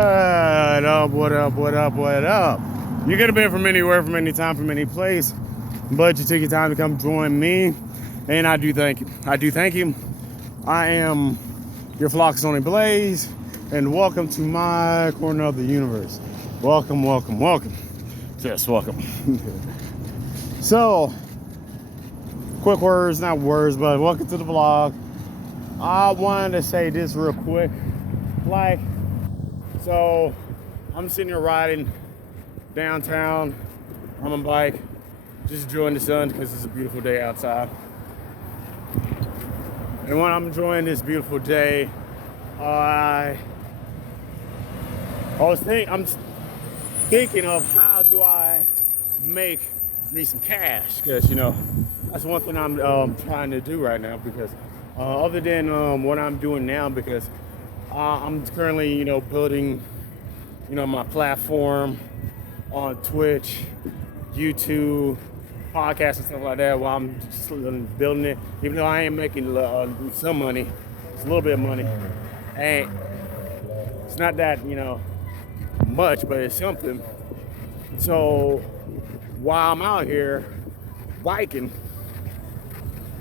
What up, what up, what up, what up? You could have been from anywhere, from any time, from any place, but you took your time to come join me, and I do thank you. I do thank you. I am your Flock's Only Blaze, and welcome to my corner of the universe. Welcome, welcome, welcome. Just welcome. So, quick words, not words, but welcome to the vlog. I wanted to say this real quick. So I'm sitting here riding downtown on my bike, just enjoying the sun because it's a beautiful day outside. And when I'm enjoying this beautiful day, I'm thinking of how do I make me some cash, because that's one thing I'm trying to do right now, because other than what I'm doing now, because I'm currently building my platform on Twitch, YouTube, podcasts and stuff like that, while I'm just building it. Even though I am making some money, it's a little bit of money, and it's not that much, but it's something. So while I'm out here biking,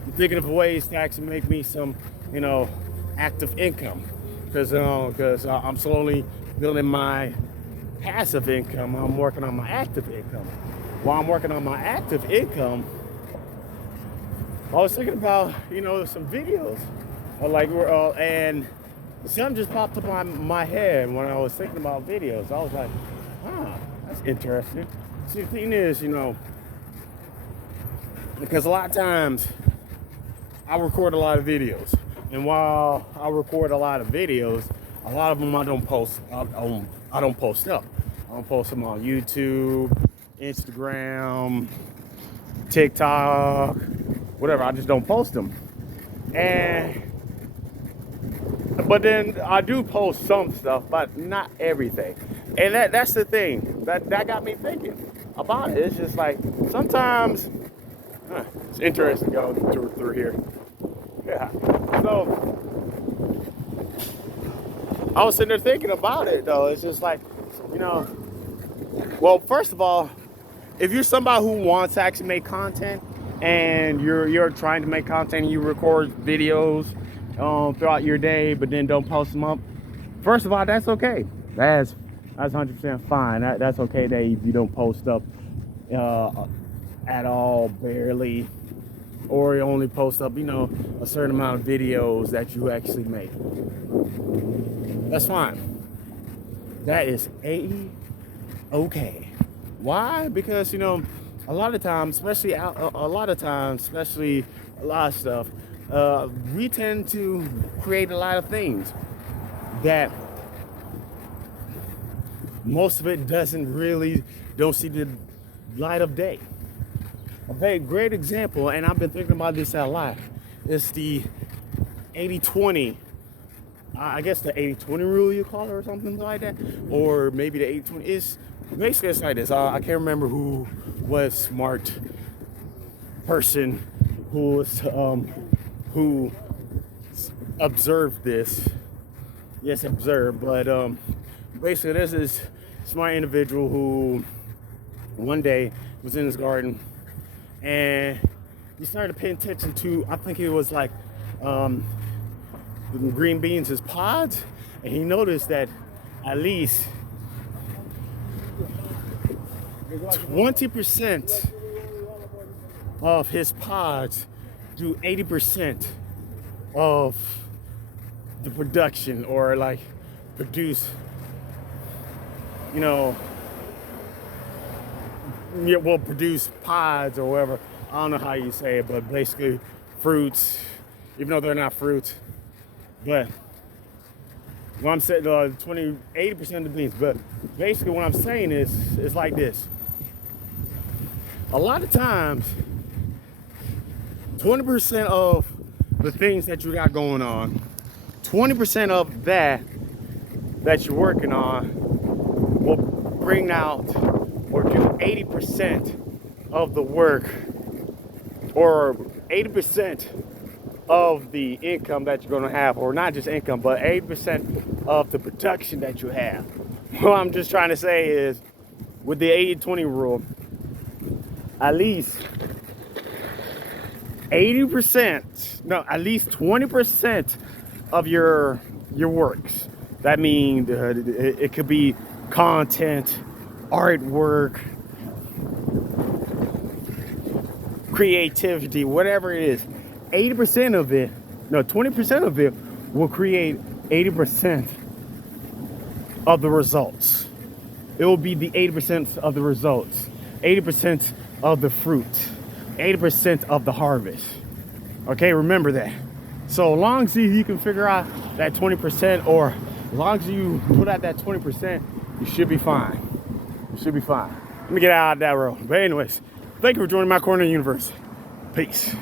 I'm thinking of ways to actually make me some active income, because I'm slowly building my passive income. I'm working on my active income. While I'm working on my active income, I was thinking about some videos, and something just popped up in my head when I was thinking about videos. I was like, that's interesting. See, the thing is, because a lot of times I record a lot of videos, and while I record a lot of videos, a lot of them I don't post. I don't post up. I don't post them on YouTube, Instagram, TikTok, whatever. I just don't post them. But then I do post some stuff, but not everything. And that's the thing that got me thinking about it. It's just like sometimes it's interesting going through here. Yeah. So I was sitting there thinking about it, though. It's just like, well, first of all, if you're somebody who wants to actually make content, and you're trying to make content and you record videos throughout your day, but then don't post them up, first of all, that's okay. That's 100% fine. That's okay that you don't post up at all, barely, or you only post up, a certain amount of videos that you actually make. That's fine. That is okay. Why? Because a lot of times, especially a lot of stuff, we tend to create a lot of things that most of it don't see the light of day. A great example, and I've been thinking about this a lot, is the 80-20. I guess the 80-20 rule, you call it, or something like that, or maybe the 80-20 is basically, it's like this. I can't remember who was smart person who observed this. Yes, observed, but basically, this is a smart individual who one day was in his garden, and he started paying attention to, I think it was like the green beans, his pods, and he noticed that at least 20% of his pods do 80% of the production, or like produce, produce pods or whatever. I don't know how you say it, but basically fruits, even though they're not fruits. But what I'm saying, 80% of the beans. But basically what I'm saying is like this. A lot of times, 20% of the things that you got going on, 20% of that you're working on will bring out or do 80% of the work, or 80% of the income that you're going to have, or not just income, but 80% of the production that you have. What I'm just trying to say is, with the 80-20 rule, at least 80%, no, at least 20% of your works. That means it could be content, artwork, creativity, whatever it is. 80% of it, no, 20% of it will create 80% of the results. It will be the 80% of the results, 80% of the fruit, 80% of the harvest. Okay, remember that. So long as you can figure out that 20%, or as long as you put out that 20%, you should be fine. You should be fine. Let me get out of that road. But anyways, thank you for joining my corner of the universe. Peace.